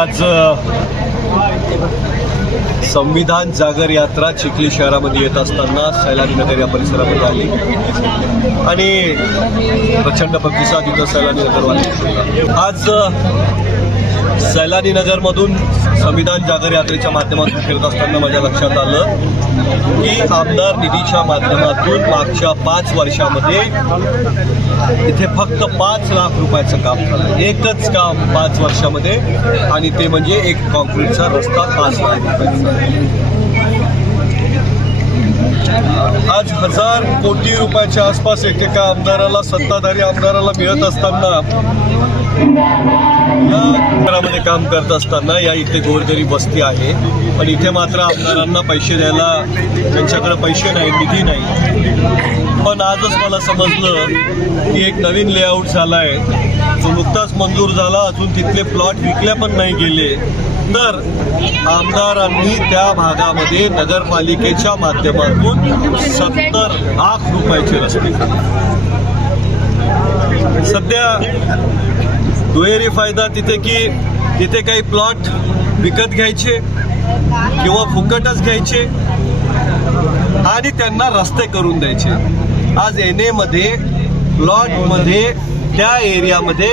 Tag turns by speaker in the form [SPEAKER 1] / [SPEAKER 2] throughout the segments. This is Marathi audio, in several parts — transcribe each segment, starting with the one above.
[SPEAKER 1] आज संविधान जागर यात्रा चिखली शहरामध्ये येत असताना सैलानी नगर या परिसरामध्ये आली. आणि प्रचंड प्रतिसाद इथं सैलानी नगरवाले आज सैलानी नगरमधून संविधान जागर यात्रेच्या माध्यमातून फिरत असताना माझ्या लक्षात आलं की आमदार निधीच्या माध्यमातून मागच्या पाच वर्षामध्ये इथे फक्त पाच लाख रुपयाचं काम झालं. एकच काम पाच वर्षामध्ये आणि ते म्हणजे एक कॉन्क्रीटचा रस्ता पाच लाख रुपयाचा. आज हजार कोटी रुपयाच्या आसपास एकेका आमदाराला सत्ताधारी आमदाराला मिळत असताना या घरामध्ये काम करत असताना या इथे गोरगरीब बस्ती आहे. पण इथे मात्र आमदारांना पैसे द्यायला त्यांच्याकडे पैसे नाही निधी नाही. पण आजच मला समजलं की एक नवीन लेआउट झाला आहे जो नुकताच मंजूर झाला अजून तिथले प्लॉट विकल्या पण नाही गेले. तर आमदारांनी त्या भागामध्ये नगरपालिकेच्या माध्यमातून सत्तर लाख रुपयाचे रस्ते. सध्या दुहेरी फायदा तिथे की तिथे काही प्लॉट विकत घ्यायचे किंवा फुकटच घ्यायचे आणि त्यांना रस्ते करून द्यायचे. आज एनमध्ये प्लॉटमध्ये त्या एरियामध्ये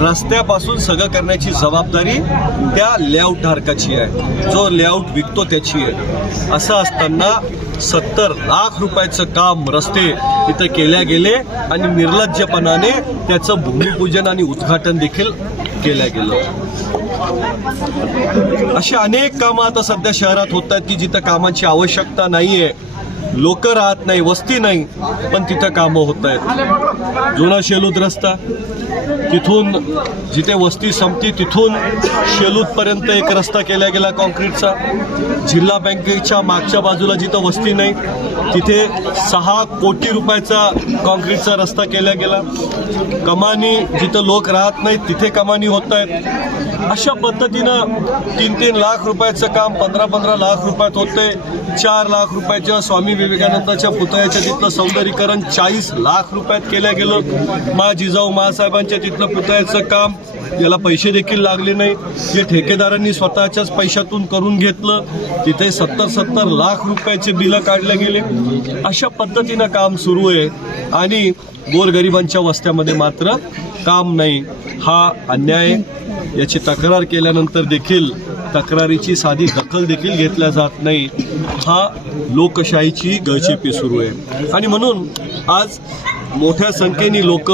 [SPEAKER 1] रस्त्यापासून सगळं करण्याची जबाबदारी त्या लेआउट धारकाची आहे. जो लेआउट विकतो त्याची आहे. असं असताना सत्तर लाख रुपयाचं काम रस्ते इथं केल्या गेले आणि निर्लज्जपणाने त्याचं भूमिपूजन आणि उद्घाटन देखील केलं गेलं. अशी अनेक कामं आता सध्या शहरात होत आहेत की जिथं कामाची आवश्यकता नाहीये. लोक राहत नाही वस्ती नाही पण तिथं कामं होत आहेत. जुना शेलूत रस्ता तिथून जिथे वस्ती संपती तिथून शेलूतपर्यंत एक रस्ता केला गेला कॉन्क्रीटचा. जिल्हा बँकेच्या मागच्या बाजूला जिथं वस्ती नाही तिथे सहा कोटी रुपयाचा कॉन्क्रीटचा रस्ता केला गेला. कमानी जिथं लोक राहत नाहीत तिथे कमानी होत आहेत अशा पद्धतीनं तीन तीन लाख रुपयाचं काम पंधरा पंधरा लाख रुपयात होते चार लाख रुपयाच्या स्वामी विवेकानंदाच्या पुतळ्याच्या तिथलं सौंदर्यीकरण चाळीस लाख रुपयात केलं गेलं. मा जिजाऊ महासाहेबांच्या तिथलं पुतळ्याचं काम याला पैसे देखील लागले नाही जे ठेकेदारांनी स्वतःच्याच पैशातून करून घेतलं. तिथे सत्तर सत्तर लाख रुपयाचे बिलं काढले गेले. अशा पद्धतीनं काम सुरू आहे. आणि गोरगरिबांच्या वस्त्यामध्ये मात्र काम नाही. हा अन्याय. याची तक्रार केल्यानंतर देखील तक्रारीची साधी दखल देखील घेतल्या जात नाही. हा लोकशाहीची गळचेपी सुरू आहे. आणि म्हणून आज मोठ्या संख्येने लोक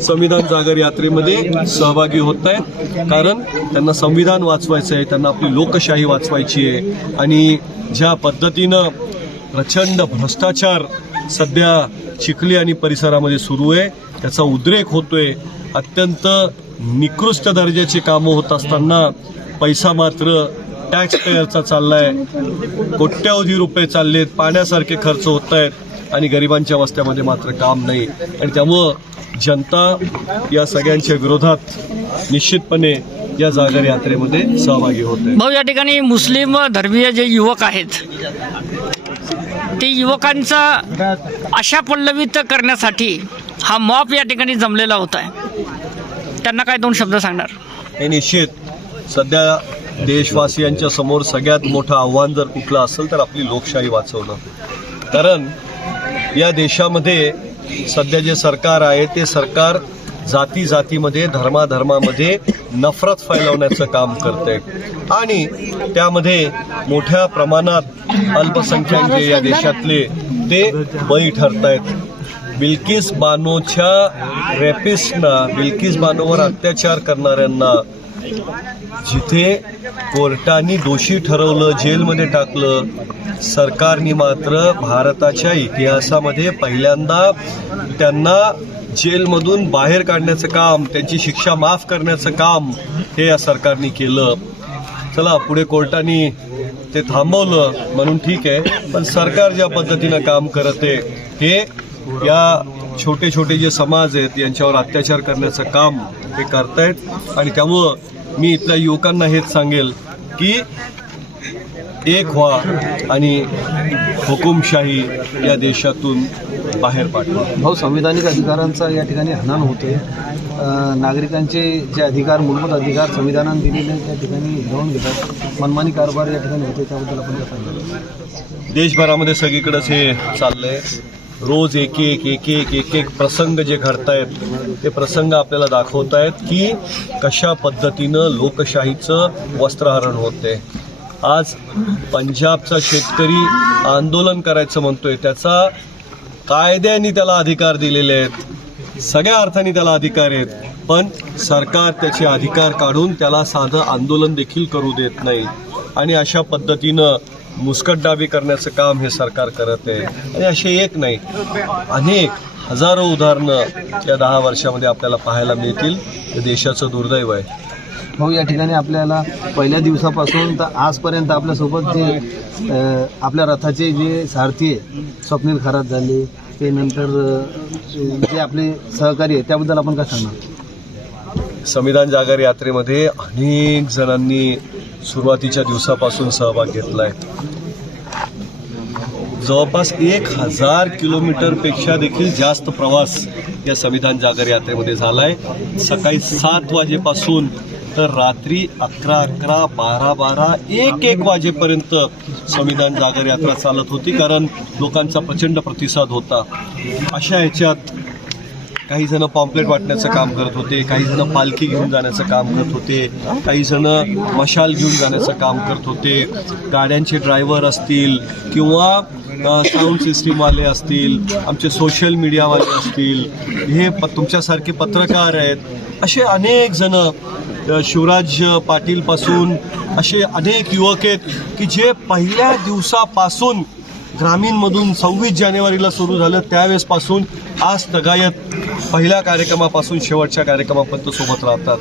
[SPEAKER 1] संविधान जागर यात्रेमध्ये सहभागी होत आहेत. कारण त्यांना संविधान वाचवायचं आहे त्यांना आपली लोकशाही वाचवायची आहे. आणि ज्या पद्धतीनं प्रचंड भ्रष्टाचार सध्या चिखली आणि परिसरामध्ये सुरू आहे त्याचा उद्रेक होतोय. अत्यंत निकृष्ट दर्जाची कामं होत असताना पैसा मात्र टॅक्स पेअरचा चाललाय. कोट्यावधी रुपये चाललेत. पाण्यासारखे खर्च होत आहेत आणि गरिबांच्या वस्त्यामध्ये मात्र काम नाही. आणि त्यामुळं जनता या सगळ्यांच्या विरोधात निश्चितपणे या जागर यात्रेमध्ये सहभागी होत.
[SPEAKER 2] भाऊ या ठिकाणी मुस्लिम धर्मीय जे युवक आहेत ते युवकांचा आशा पल्लवित करण्यासाठी हा मॉप या ठिकाणी जमलेला होता आहे त्यांना काय दोन शब्द सांगणार?
[SPEAKER 1] हे निश्चित सध्या देशवासियांच्या समोर सगळ्यात मोठं आव्हान जर कुठलं असेल तर आपली लोकशाही वाचवणं. कारण या देशामध्ये सध्या जे सरकार आहे ते सरकार जाती जातीमध्ये धर्माधर्मामध्ये नफरत फैलवण्याचं काम करते आणि त्यामध्ये मोठ्या प्रमाणात अल्पसंख्याक जे या देशातले ते बळी ठरत आहेत बिल्किस बानोच्या रॅपिस्टना बिल्किस बानोवर अत्याचार करणाऱ्यांना जिथे कोर्टाने दोषी ठरवलं जेलमध्ये टाकलं सरकारने मात्र भारताच्या इतिहासामध्ये पहिल्यांदा त्यांना जेलमधून बाहेर काढण्याचं काम त्यांची शिक्षा माफ करण्याचं काम हे या सरकारने केलं. चला पुढे कोर्टाने ते थांबवलं म्हणून ठीक आहे. पण सरकार ज्या पद्धतीनं काम करते हे या छोटे छोटे जे समाज आहेत यांच्यावर अत्याचार करण्याचं काम ते करतायत. आणि त्यामुळं मी इथल्या युवकांना हेच सांगेल की एक व्हा आणि हुकुमशाही या देशातून बाहेर पाठवा.
[SPEAKER 3] भाऊ संविधानिक अधिकारांचा या ठिकाणी हनन होते नागरिकांचे जे अधिकार मूलभूत अधिकार संविधानाने दिलेले त्या ठिकाणी हिरावून घेतात. मनमानी कारभार या ठिकाणी होते त्याबद्दल आपण
[SPEAKER 1] देशभरामध्ये सगळीकडेच हे चाललंय. रोज एक एक एक एक एक एक प्रसंग जे घडतायत ते प्रसंग आपल्याला दाखवतायत की कशा पद्धतीनं लोकशाहीचं वस्त्रहरण होते आज पंजाबचा शेतकरी आंदोलन करायचं म्हणतोय त्याचा कायद्याने त्याला अधिकार दिलेले आहेत. सगळ्या अर्थाने त्याला अधिकार आहेत. पण सरकार त्याचे अधिकार काढून त्याला साधं आंदोलन देखील करू देत नाही. आणि अशा पद्धतीनं मुस्कटदाबी करण्याचं काम हे सरकार करत आहे. आणि असे एक नाही अनेक हजारो उदाहरणं या दहा वर्षामध्ये आपल्याला पाहायला मिळतील. हे देशाचं दुर्दैव आहे.
[SPEAKER 3] भाऊ या ठिकाणी आपल्याला पहिल्या दिवसापासून तर आजपर्यंत आपल्यासोबत जे आपल्या रथाचे जे सारथी आहे स्वप्नील खरात झाले ते नंतर जे आपले सहकारी आहे त्याबद्दल आपण काय सांगणार?
[SPEAKER 1] संविधान जागर यात्रेमध्ये अनेक जणांनी सुरुवातीच्या दिवसापासून सहभाग घेतलाय. जवळपास एक हजार किलोमीटरपेक्षा देखील जास्त प्रवास या संविधान जागर यात्रेमध्ये झालाय. सकाळी सात वाजेपासून तर रात्री अकरा अकरा बारा बारा एक एक वाजेपर्यंत संविधान जागर यात्रा चालत होती कारण लोकांचा प्रचंड प्रतिसाद होता. अशा ह्याच्यात काही जण पॉम्पलेट वाटण्याचं काम करत होते काही जण पालखी घेऊन जाण्याचं काम करत होते काही जण मशाल घेऊन जाण्याचं काम करत होते. गाड्यांचे ड्रायव्हर असतील किंवा साऊंड सिस्टीमवाले असतील आमचे सोशल मीडियावाले असतील हे प तुमच्यासारखे पत्रकार आहेत असे अनेक जण शिवराज पाटीलपासून असे अनेक युवक आहेत की जे पहिल्या दिवसापासून ग्रामीणमधून सव्वीस जानेवारीला सुरू झालं. त्यावेळेसपासून आज तगायत पहिल्या कार्यक्रमापासून शेवटच्या कार्यक्रमापर्यंत सोबत राहतात.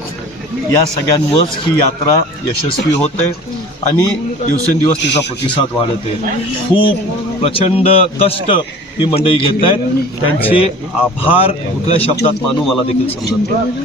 [SPEAKER 1] या सगळ्यांवरच ही यात्रा यशस्वी होते आणि दिवसेंदिवस तिचा प्रतिसाद वाढत. आहे खूप प्रचंड कष्ट ही मंडळी घेत आहेत. त्यांचे आभार कुठल्या शब्दात मानू मला देखील समजत नाही.